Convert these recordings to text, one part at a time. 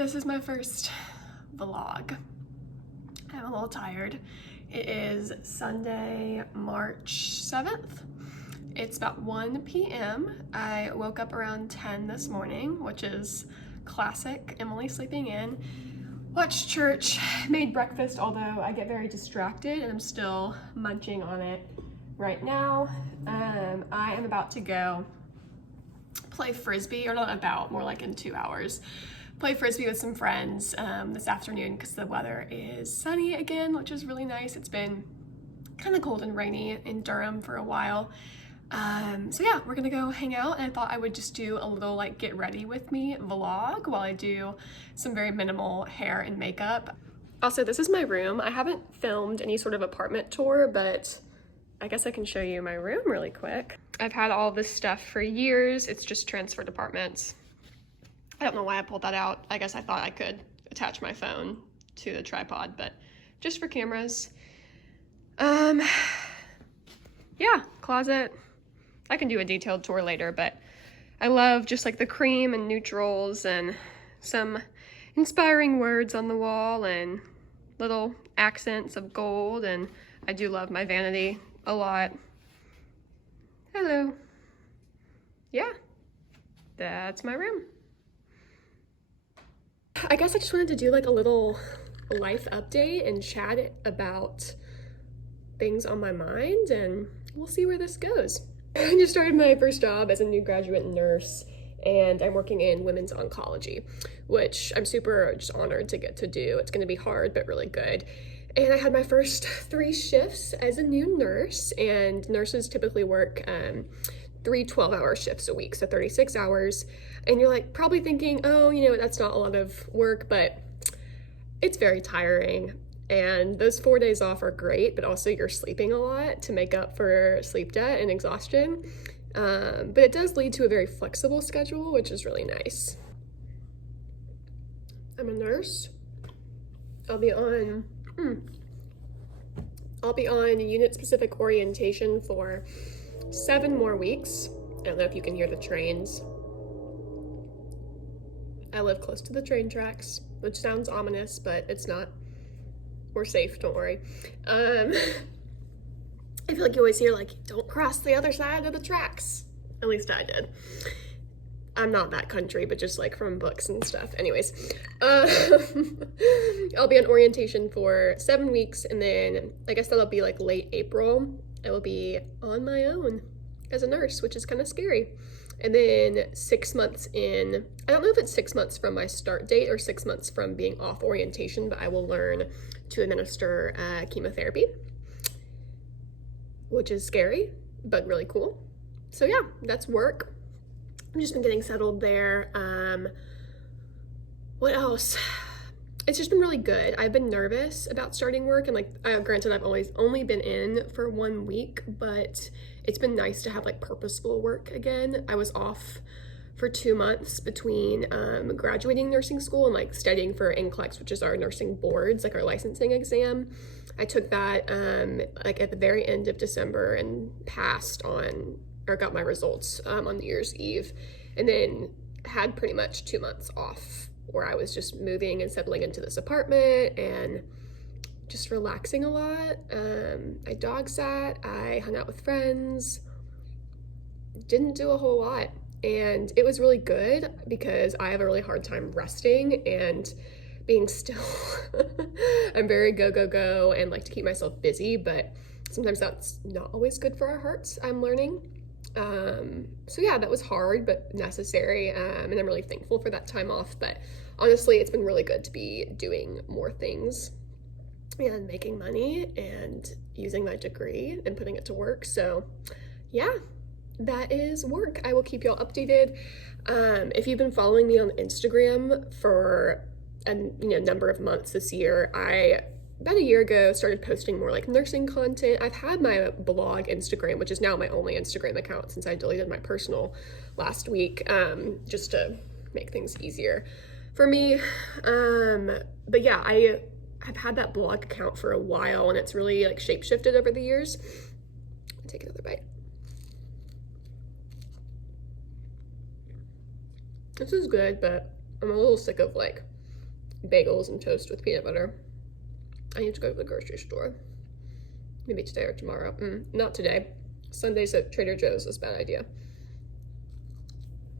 This is my first vlog. I'm a little tired. It is Sunday, March 7th. It's about 1 p.m. I woke up around 10 this morning, which is classic Emily sleeping in. Watched church, made breakfast, although I get very distracted and I'm still munching on it right now. I am about to go play Frisbee, or not about, more like in 2 hours. Play Frisbee with some friends this afternoon because the weather is sunny again, which is really nice. It's been kind of cold and rainy in Durham for a while. So yeah, we're gonna go hang out, and I thought I would just do a little like get ready with me vlog while I do some very minimal hair and makeup. Also, this is my room. I haven't filmed any sort of apartment tour, but I guess I can show you my room really quick. I've had all this stuff for years. It's just transferred apartments. I don't know why I pulled that out. I guess I thought I could attach my phone to the tripod, but just for cameras. Yeah, closet. I can do a detailed tour later, but I love just like the cream and neutrals and some inspiring words on the wall and little accents of gold, and I do love my vanity a lot. Hello. Yeah, that's my room. I guess I just wanted to do like a little life update and chat about things on my mind, and we'll see where this goes. I just started my first job as a new graduate nurse, and I'm working in women's oncology, which I'm super just honored to get to do. It's going to be hard, but really good. And I had my first 3 shifts as a new nurse, and nurses typically work 3 12-hour shifts a week, so 36 hours. And you're like probably thinking, oh, you know, that's not a lot of work, but it's very tiring. And those 4 days off are great, but also you're sleeping a lot to make up for sleep debt and exhaustion. But it does lead to a very flexible schedule, which is really nice. I'm a nurse. I'll be on unit-specific orientation for 7 more weeks. I don't know if you can hear the trains. I live close to the train tracks, which sounds ominous, but it's not. We're safe, don't worry. I feel like you always hear like, don't cross the other side of the tracks. At least I did. I'm not that country, but just like from books and stuff. Anyways, I'll be on orientation for 7 weeks, and then I guess that'll be like late April. I will be on my own as a nurse, which is kind of scary. And then 6 months in, I don't know if it's 6 months from my start date or 6 months from being off orientation, but I will learn to administer chemotherapy, which is scary, but really cool. So yeah, that's work. I've just been getting settled there. What else? It's just been really good. I've been nervous about starting work, and like, granted, I've always only been in for 1 week, but it's been nice to have like purposeful work again. I was off for 2 months between graduating nursing school and like studying for NCLEX, which is our nursing boards, like our licensing exam. I took that like at the very end of December and passed on, or got my results on New Year's Eve, and then had pretty much 2 months off where I was just moving and settling into this apartment and just relaxing a lot. I dog sat, I hung out with friends, didn't do a whole lot. And it was really good because I have a really hard time resting and being still. I'm very go, go, go and like to keep myself busy, but sometimes that's not always good for our hearts, I'm learning. So yeah, that was hard but necessary, and I'm really thankful for that time off. But honestly, it's been really good to be doing more things and making money and using my degree and putting it to work. So yeah, that is work. I will keep y'all updated. If you've been following me on Instagram for a number of months this year, I about a year ago started posting more like nursing content. I've had my blog Instagram, which is now my only Instagram account since I deleted my personal last week, just to make things easier for me. But yeah, I've had that blog account for a while, and it's really like shape-shifted over the years. Take another bite. This is good, but I'm a little sick of like bagels and toast with peanut butter. I need to go to the grocery store. Maybe today or tomorrow. Not today. Sundays at Trader Joe's is a bad idea.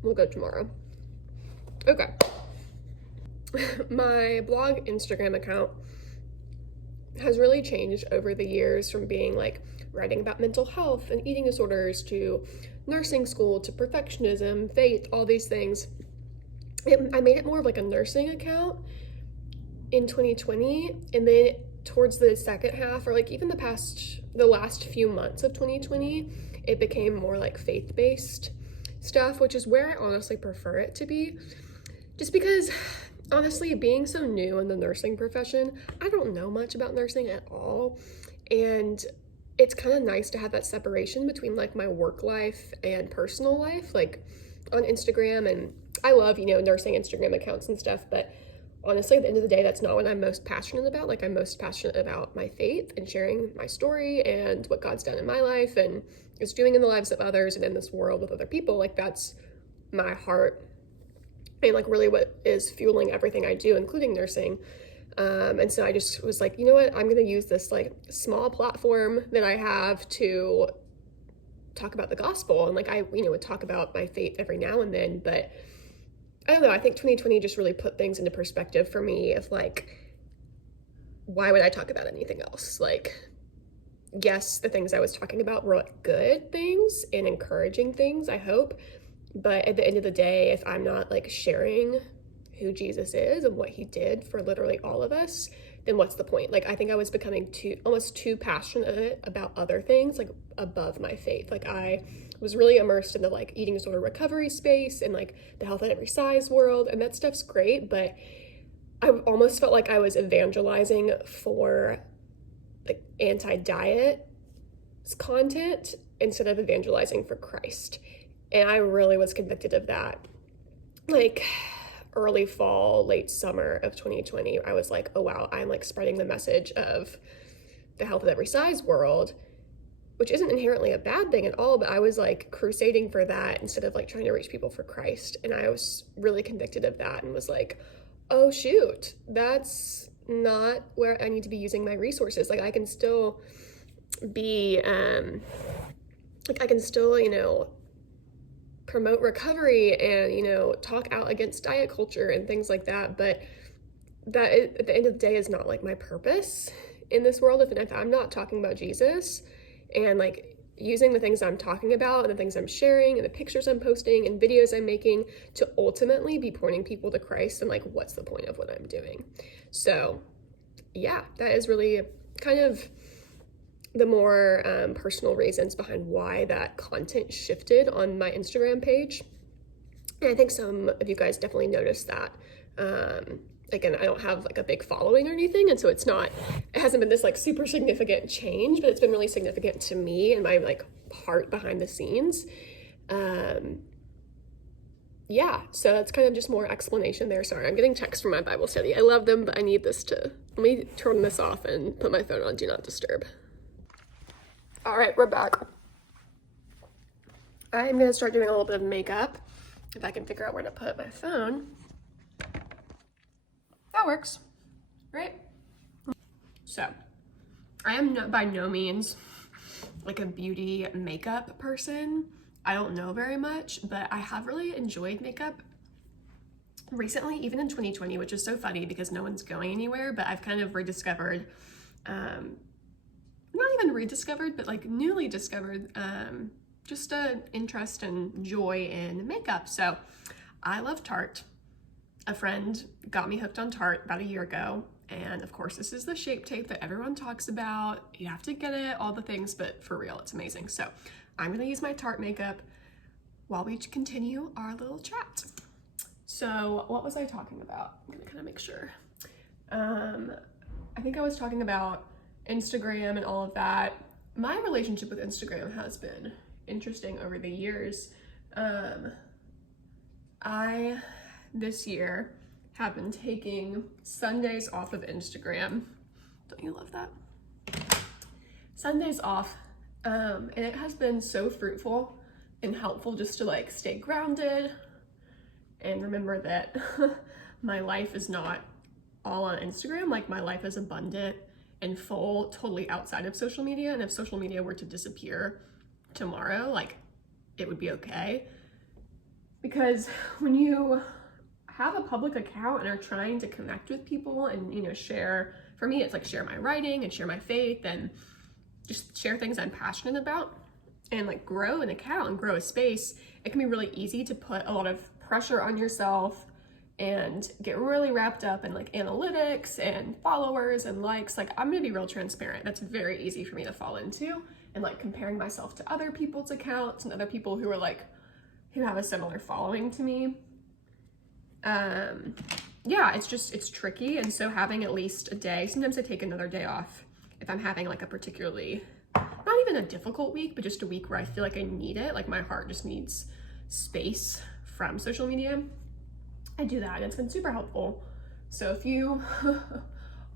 We'll go tomorrow. Okay. My blog Instagram account has really changed over the years, from being like writing about mental health and eating disorders to nursing school to perfectionism, faith, all these things. I made it more of like a nursing account in 2020, and then towards the second half, or like even the last few months of 2020, it became more like faith-based stuff, which is where I honestly prefer it to be. Just because, honestly, being so new in the nursing profession, I don't know much about nursing at all, and it's kind of nice to have that separation between like my work life and personal life, like on Instagram. And I love, nursing Instagram accounts and stuff, but honestly, at the end of the day, that's not what I'm most passionate about. Like, I'm most passionate about my faith and sharing my story and what God's done in my life and is doing in the lives of others and in this world with other people. Like, that's my heart and like really what is fueling everything I do, including nursing. And so I just was like, you know what, I'm going to use this like small platform that I have to talk about the gospel. And like, I, would talk about my faith every now and then, but I don't know, I think 2020 just really put things into perspective for me of like, why would I talk about anything else? Like, yes, the things I was talking about were like good things and encouraging things, I hope. But at the end of the day, if I'm not like sharing who Jesus is and what he did for literally all of us, then what's the point? Like, I think I was becoming almost too passionate about other things, like above my faith. Like, I was really immersed in the like eating disorder recovery space and like the health at every size world, and that stuff's great, but I almost felt like I was evangelizing for like anti-diet content instead of evangelizing for Christ. And I really was convicted of that. Like early fall, late summer of 2020, I was like, oh wow, I'm like spreading the message of the health of every size world, which isn't inherently a bad thing at all, but I was like crusading for that instead of like trying to reach people for Christ. And I was really convicted of that and was like, oh shoot, that's not where I need to be using my resources. Like, I can still be, promote recovery and, talk out against diet culture and things like that. But that at the end of the day is not like my purpose in this world. If I'm not talking about Jesus and like using the things I'm talking about and the things I'm sharing and the pictures I'm posting and videos I'm making to ultimately be pointing people to Christ, and like, what's the point of what I'm doing? So yeah, that is really kind of the more personal reasons behind why that content shifted on my Instagram page. And I think some of you guys definitely noticed that. Again, I don't have like a big following or anything, and so it hasn't been this like super significant change, but it's been really significant to me and my like heart behind the scenes. Yeah, so that's kind of just more explanation there. Sorry, I'm getting texts from my Bible study. I love them, but I need let me turn this off and put my phone on Do Not Disturb. All right, we're back. I'm gonna start doing a little bit of makeup. If I can figure out where to put my phone. That works, right? So, I am by no means like a beauty makeup person. I don't know very much, but I have really enjoyed makeup recently, even in 2020, which is so funny because no one's going anywhere, but I've kind of rediscovered, not even rediscovered, but like newly discovered, just an interest and joy in makeup. So I love Tarte. A friend got me hooked on Tarte about a year ago. And of course, this is the Shape Tape that everyone talks about. You have to get it, all the things, but for real, it's amazing. So I'm gonna use my Tarte makeup while we continue our little chat. So what was I talking about? I'm gonna kind of make sure. I think I was talking about Instagram and all of that. My relationship with Instagram has been interesting over the years. I, this year, have been taking Sundays off of Instagram. Don't you love that? Sundays off. And it has been so fruitful and helpful just to like stay grounded and remember that my life is not all on Instagram. Like my life is abundant and full, totally outside of social media. And if social media were to disappear tomorrow, like it would be okay. Because when you have a public account and are trying to connect with people and, you know, share, for me, it's like share my writing and share my faith and just share things I'm passionate about and like grow an account and grow a space, it can be really easy to put a lot of pressure on yourself and get really wrapped up in like analytics and followers and likes. Like I'm gonna be real transparent. That's very easy for me to fall into, and like comparing myself to other people's accounts and other people who are like, who have a similar following to me. Yeah, it's tricky. And so having at least a day, sometimes I take another day off if I'm having like a particularly, not even a difficult week, but just a week where I feel like I need it. Like my heart just needs space from social media. I do that and it's been super helpful. So if you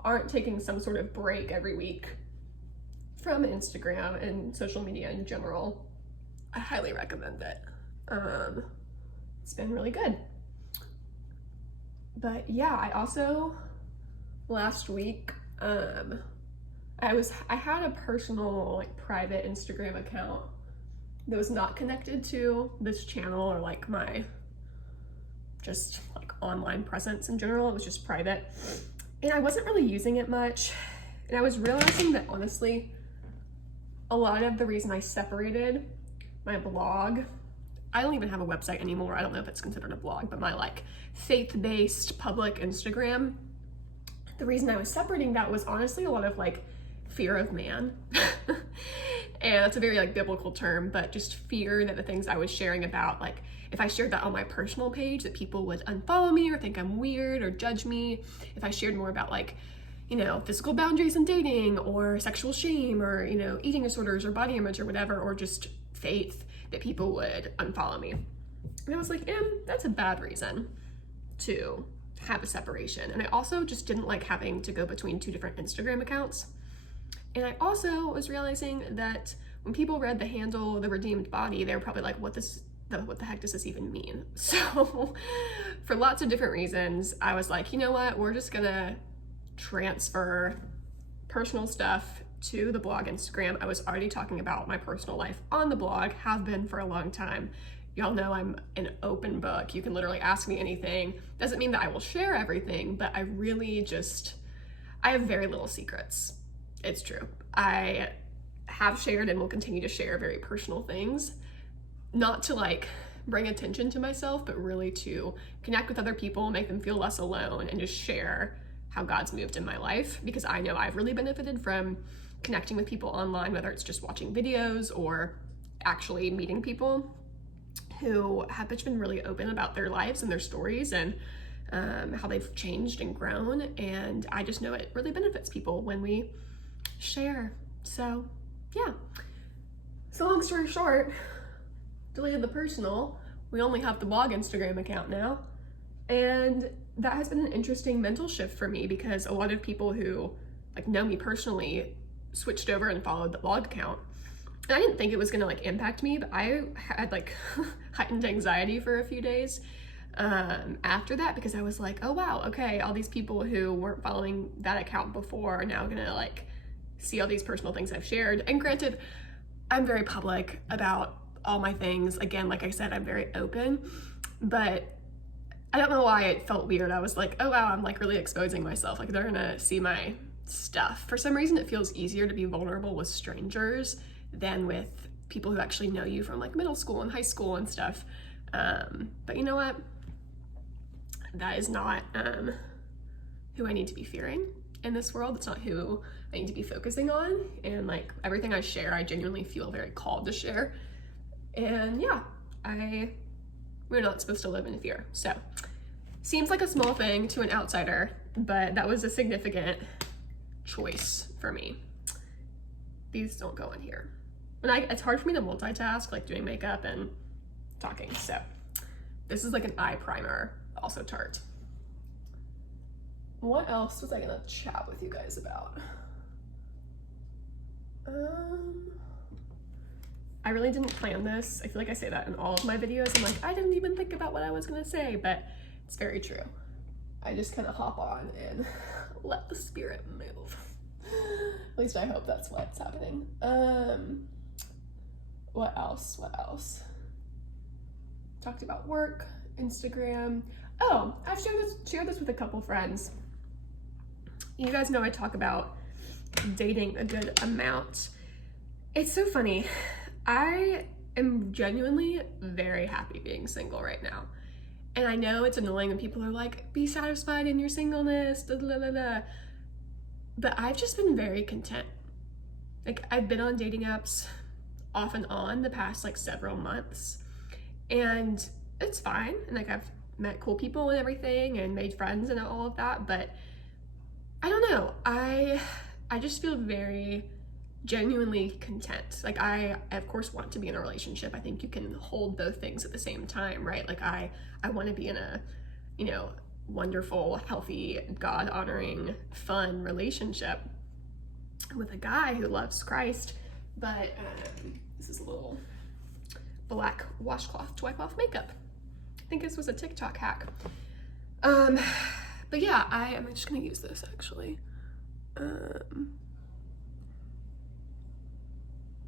aren't taking some sort of break every week from Instagram and social media in general, I highly recommend it. It's been really good. But yeah, I also, last week, I had a personal like private Instagram account that was not connected to this channel or like my just like online presence in general. It was just private and I wasn't really using it much. And I was realizing that honestly, a lot of the reason I separated my blog, I don't even have a website anymore. I don't know if it's considered a blog, but my like faith-based public Instagram, the reason I was separating that was honestly a lot of like fear of man. And that's a very like biblical term, but just fear that the things I was sharing about, like if I shared that on my personal page, that people would unfollow me or think I'm weird or judge me. If I shared more about like, you know, physical boundaries in dating or sexual shame or, you know, eating disorders or body image or whatever, or just faith, that people would unfollow me. And I was like, that's a bad reason to have a separation. And I also just didn't like having to go between two different Instagram accounts. And I also was realizing that when people read the handle, The Redeemed Body, they were probably like, what the heck does this even mean? So for lots of different reasons, I was like, you know what, we're just gonna transfer personal stuff to the blog Instagram. I was already talking about my personal life on the blog, have been for a long time. Y'all know I'm an open book. You can literally ask me anything. Doesn't mean that I will share everything, but I have very little secrets. It's true. I have shared and will continue to share very personal things, not to like bring attention to myself, but really to connect with other people, make them feel less alone, and just share how God's moved in my life, because I know I've really benefited from connecting with people online, whether it's just watching videos or actually meeting people who have been really open about their lives and their stories and how they've changed and grown. And I just know it really benefits people when we share. So yeah. So long story short, deleted the personal. We only have the blog Instagram account now. And that has been an interesting mental shift for me, because a lot of people who like know me personally switched over and followed the blog account. And I didn't think it was gonna like impact me, but I had like heightened anxiety for a few days after that, because I was like, oh wow, okay, all these people who weren't following that account before are now gonna like see all these personal things I've shared. And granted, I'm very public about all my things. Again, like I said, I'm very open, but I don't know why it felt weird. I was like, oh wow, I'm like really exposing myself. Like they're gonna see my stuff. For some reason, it feels easier to be vulnerable with strangers than with people who actually know you from like middle school and high school and stuff. But you know what? That is not who I need to be fearing in this world. It's not who I need to be focusing on. And like everything I share, I genuinely feel very called to share. And yeah, we're not supposed to live in fear. So seems like a small thing to an outsider, but that was a significant choice for me. These don't go in here. And it's hard for me to multitask, like doing makeup and talking. So this is like an eye primer, also Tarte. What else was I gonna chat with you guys about? I really didn't plan this. I feel like I say that in all of my videos. I'm like, I didn't even think about what I was gonna say, but it's very true. I just kind of hop on and let the Spirit move. At least I hope that's what's happening. What else? Talked about work, Instagram. Oh, I've shared this with a couple friends. You guys know I talk about dating a good amount. It's so funny. I am genuinely very happy being single right now. And I know it's annoying when people are like, be satisfied in your singleness, da, da, da, da. But I've just been very content. Like, I've been on dating apps off and on the past like several months, and it's fine. And like, I've met cool people and everything and made friends and all of that, but I don't know. I just feel very genuinely content. Like, I of course want to be in a relationship. I think you can hold both things at the same time, right? Like, I want to be in a, you know, wonderful, healthy, God-honoring, fun relationship with a guy who loves Christ. But this is a little black washcloth to wipe off makeup. I think this was a TikTok hack. But yeah, I'm just gonna use this actually.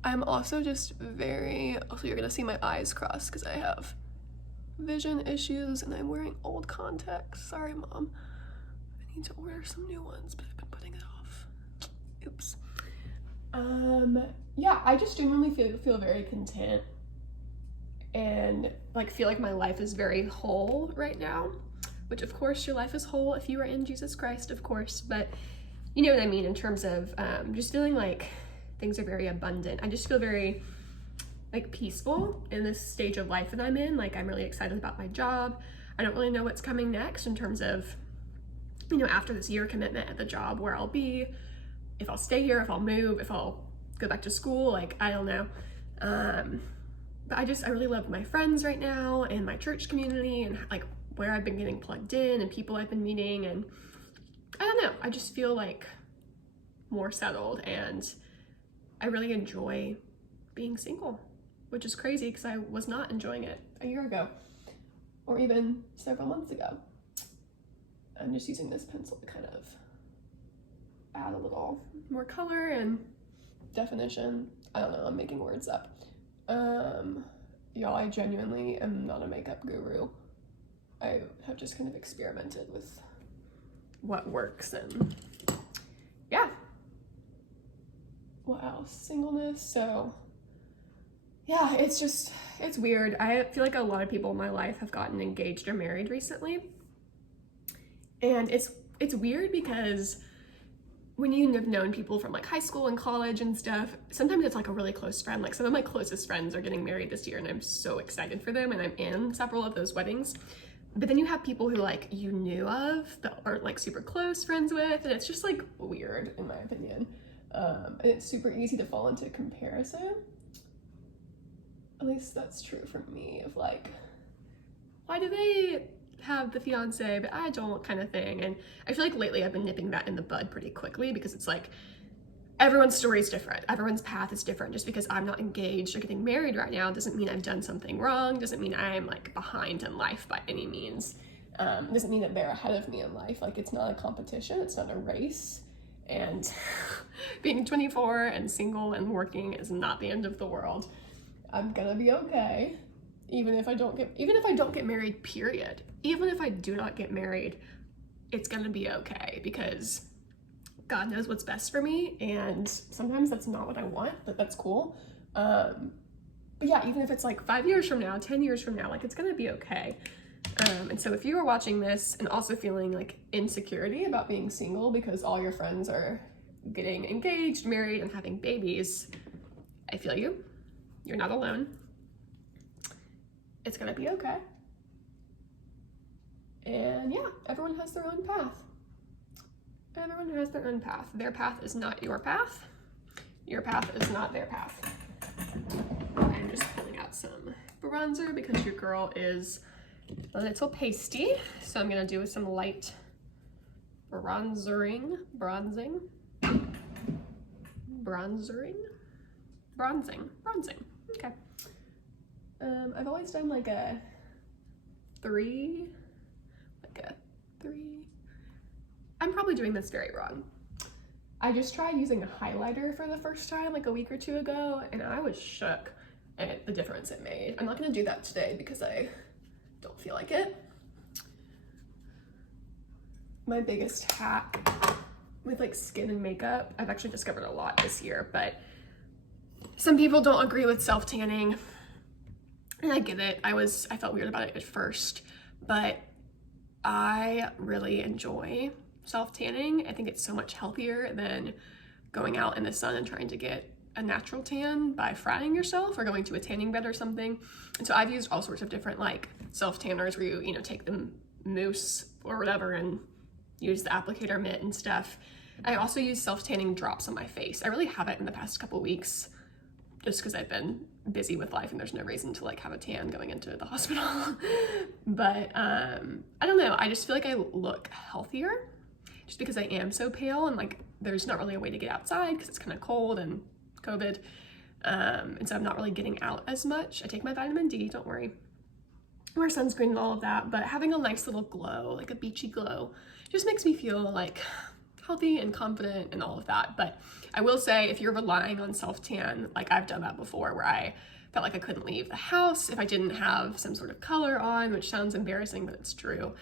I'm also just also you're gonna see my eyes cross because I have vision issues and I'm wearing old contacts. Sorry, Mom. I need to order some new ones, but I've been putting it off. Oops. Yeah, I just genuinely feel very content and like feel like my life is very whole right now, which of course your life is whole if you are in Jesus Christ, of course, but you know what I mean in terms of just feeling like things are very abundant. I just feel very like peaceful in this stage of life that I'm in. Like, I'm really excited about my job. I don't really know what's coming next in terms of, you know, after this year commitment at the job, where I'll be, if I'll stay here, if I'll move, if I'll go back to school, like, I don't know. But I really love my friends right now and my church community and like where I've been getting plugged in and people I've been meeting, and I don't know, I just feel like more settled, and I really enjoy being single, which is crazy because I was not enjoying it a year ago or even several months ago. I'm just using this pencil to kind of add a little more color and definition. I don't know, I'm making words up. Y'all, I genuinely am not a makeup guru. I have just kind of experimented with what works, and yeah. What else? Singleness. So yeah, it's weird. I feel like a lot of people in my life have gotten engaged or married recently. And it's weird because when you have known people from like high school and college and stuff, sometimes it's like a really close friend. Like, some of my closest friends are getting married this year and I'm so excited for them, and I'm in several of those weddings. But then you have people who like you knew of that aren't like super close friends with, and it's just like weird in my opinion. And it's super easy to fall into comparison. At least that's true for me, of like, why do they have the fiance but I don't, kind of thing. And I feel like lately I've been nipping that in the bud pretty quickly, because it's like everyone's story is different, everyone's path is different. Just because I'm not engaged or getting married right now doesn't mean I've done something wrong, doesn't mean I'm like behind in life by any means. Doesn't mean that they're ahead of me in life. Like, it's not a competition, it's not a race. And being 24 and single and working is not the end of the world. I'm gonna be okay. Even if I don't get married, period. Even if I do not get married, it's gonna be okay, because God knows what's best for me, and sometimes that's not what I want, but that's cool. But yeah, even if it's like 5 years from now, 10 years from now, like, it's gonna be okay. And so if you are watching this and also feeling like insecurity about being single because all your friends are getting engaged, married, and having babies, I feel you. You're not alone. It's gonna be okay. And yeah, everyone has their own path. Everyone has their own path. Their path is not your path. Your path is not their path. I'm just pulling out some bronzer because your girl is a little pasty. So I'm gonna do some light bronzing. Okay. I've always done like a three, probably doing this very wrong. I just tried using a highlighter for the first time like a week or two ago, and I was shook at the difference it made. I'm not gonna do that today because I don't feel like it. My biggest hack with like skin and makeup, I've actually discovered a lot this year, but some people don't agree with self-tanning, and I get it. I felt weird about it at first, but I really enjoy self-tanning. I think it's so much healthier than going out in the sun and trying to get a natural tan by frying yourself or going to a tanning bed or something. And so I've used all sorts of different like self-tanners where you know, take the mousse or whatever and use the applicator mitt and stuff. I also use self-tanning drops on my face. I really haven't in the past couple weeks just because I've been busy with life and there's no reason to like have a tan going into the hospital. But I don't know, I just feel like I look healthier just because I am so pale and like there's not really a way to get outside because it's kind of cold and COVID. And so I'm not really getting out as much. I take my vitamin D, don't worry. I wear sunscreen and all of that, but having a nice little glow, like a beachy glow, just makes me feel like healthy and confident and all of that. But I will say, if you're relying on self-tan, like I've done that before where I felt like I couldn't leave the house if I didn't have some sort of color on, which sounds embarrassing, but it's true.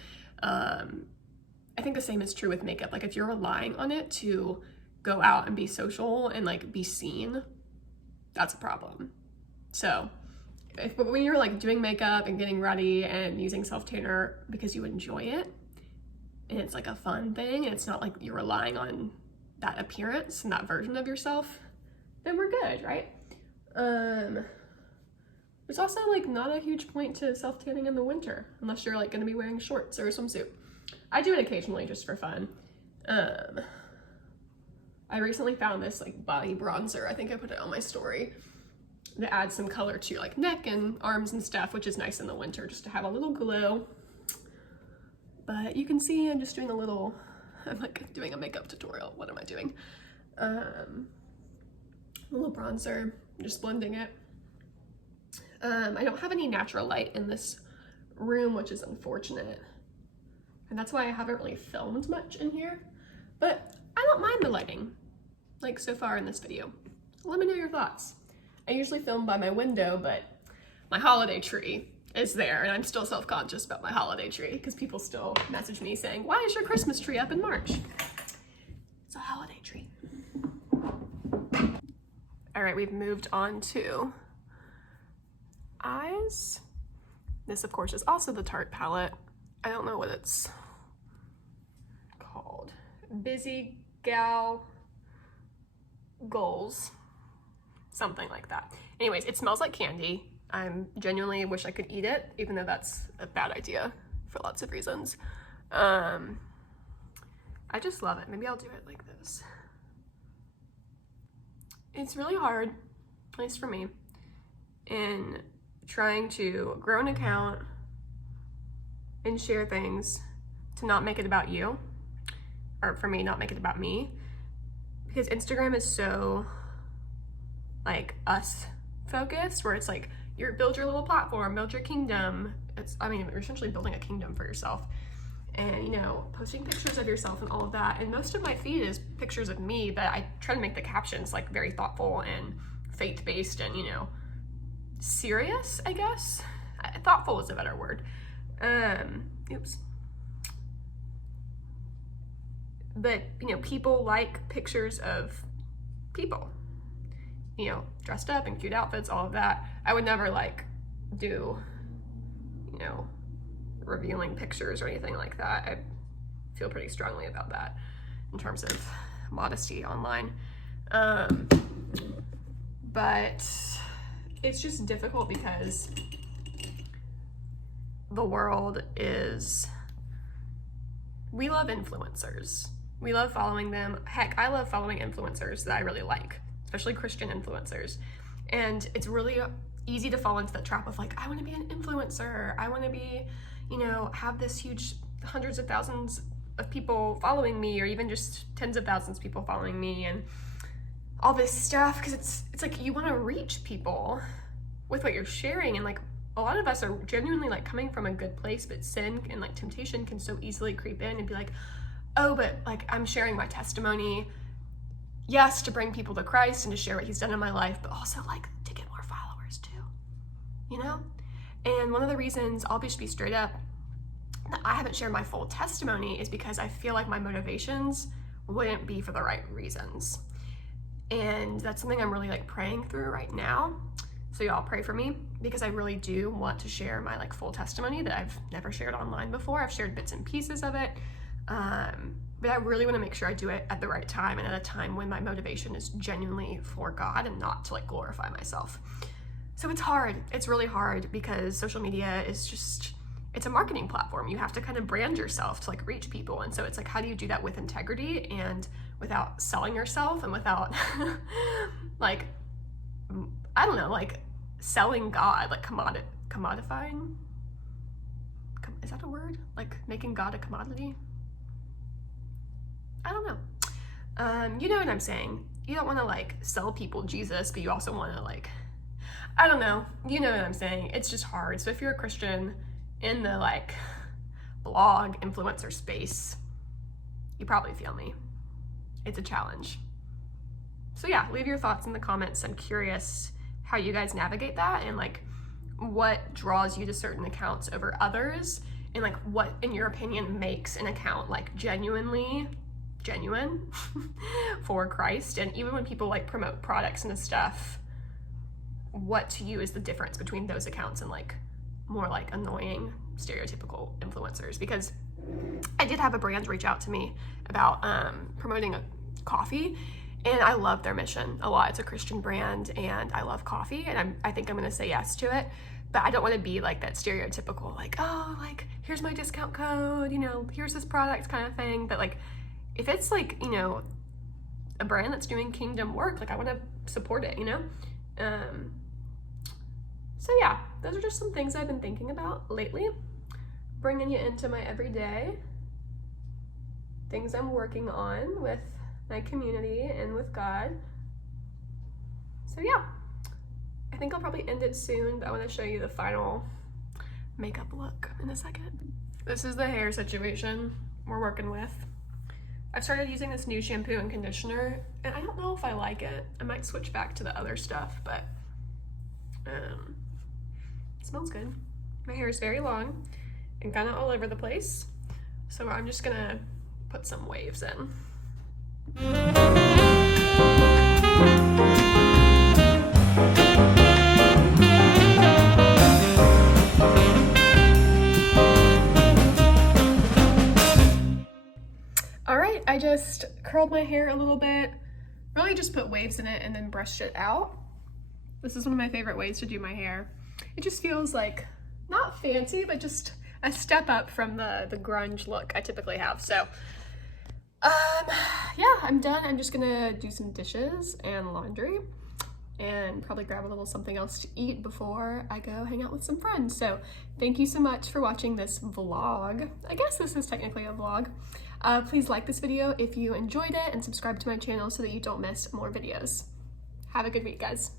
I think the same is true with makeup. Like if you're relying on it to go out and be social and like be seen, that's a problem. So but when you're like doing makeup and getting ready and using self-tanner because you enjoy it and it's like a fun thing and it's not like you're relying on that appearance and that version of yourself, then we're good, right? There's also like not a huge point to self-tanning in the winter unless you're like gonna be wearing shorts or a swimsuit. I do it occasionally just for fun. I recently found this like body bronzer. I think I put it on my story that adds some color to like neck and arms and stuff, which is nice in the winter just to have a little glow. But you can see I'm just doing I'm like doing a makeup tutorial. What am I doing? A little bronzer, just blending it. I don't have any natural light in this room, which is unfortunate. And that's why I haven't really filmed much in here, but I don't mind the lighting, like so far in this video. Let me know your thoughts. I usually film by my window, but my holiday tree is there, and I'm still self-conscious about my holiday tree because people still message me saying, why is your Christmas tree up in March? It's a holiday tree. All right, we've moved on to eyes. This, of course, is also the Tarte palette. I don't know what it's called. Busy Gal Goals. Something like that. Anyways, it smells like candy. I genuinely wish I could eat it, even though that's a bad idea for lots of reasons. I just love it. Maybe I'll do it like this. It's really hard, at least for me, in trying to grow an account and share things to not make it about you, or for me, not make it about me, because Instagram is so like us focused, where it's like build your little platform, build your kingdom. You're essentially building a kingdom for yourself, and you know, posting pictures of yourself and all of that. And most of my feed is pictures of me, but I try to make the captions like very thoughtful and faith-based and, you know, serious, I guess. Thoughtful is a better word. Oops. But, you know, people like pictures of people, you know, dressed up in cute outfits, all of that. I would never like do, you know, revealing pictures or anything like that. I feel pretty strongly about that in terms of modesty online. But it's just difficult because the world is, we love influencers. We love following them. Heck, I love following influencers that I really like, especially Christian influencers. And it's really easy to fall into the trap of like, I want to be an influencer. I want to be, you know, have this huge hundreds of thousands of people following me, or even just tens of thousands of people following me and all this stuff. Because it's like you want to reach people with what you're sharing. And like a lot of us are genuinely like coming from a good place, but sin and like temptation can so easily creep in and be like, oh, but like I'm sharing my testimony, yes, to bring people to Christ and to share what he's done in my life, but also like to get more followers too, you know? And one of the reasons, I'll just be straight up, that I haven't shared my full testimony is because I feel like my motivations wouldn't be for the right reasons. And that's something I'm really like praying through right now. So y'all pray for me, because I really do want to share my like full testimony that I've never shared online before. I've shared bits and pieces of it. But I really want to make sure I do it at the right time and at a time when my motivation is genuinely for God and not to like glorify myself. So it's hard. It's really hard because social media is just, it's a marketing platform. You have to kind of brand yourself to like reach people. And so it's like, how do you do that with integrity and without selling yourself and without like, I don't know, like selling God, like commodifying? Is that a word? Like making God a commodity? I don't know. You know what I'm saying? You don't want to like sell people Jesus, but you also want to like, I don't know. You know what I'm saying? It's just hard. So if you're a Christian in the like blog influencer space, you probably feel me. It's a challenge. So yeah, leave your thoughts in the comments. I'm curious how you guys navigate that and like what draws you to certain accounts over others, and like what in your opinion makes an account like genuine for Christ. And even when people like promote products and stuff, what to you is the difference between those accounts and like more like annoying stereotypical influencers? Because I did have a brand reach out to me about promoting a coffee, and I love their mission a lot. It's a Christian brand and I love coffee, and I think I'm gonna say yes to it. But I don't want to be like that stereotypical like, oh, like here's my discount code, you know, here's this product kind of thing. But like if it's like, you know, a brand that's doing kingdom work, like I want to support it, you know? So yeah, those are just some things I've been thinking about lately, bringing you into my everyday, things I'm working on with my community and with God. So yeah, I think I'll probably end it soon, but I want to show you the final makeup look in a second. This is the hair situation we're working with. I've started using this new shampoo and conditioner, and I don't know if I like it. I might switch back to the other stuff, but it smells good. My hair is very long and kind of all over the place, so I'm just gonna put some waves in. All right, I just curled my hair a little bit, really just put waves in it and then brushed it out. This is one of my favorite ways to do my hair. It just feels like, not fancy, but just a step up from the grunge look I typically have. So, yeah, I'm done. I'm just gonna do some dishes and laundry and probably grab a little something else to eat before I go hang out with some friends. So thank you so much for watching this vlog. I guess this is technically a vlog. Please like this video if you enjoyed it and subscribe to my channel so that you don't miss more videos. Have a good week, guys.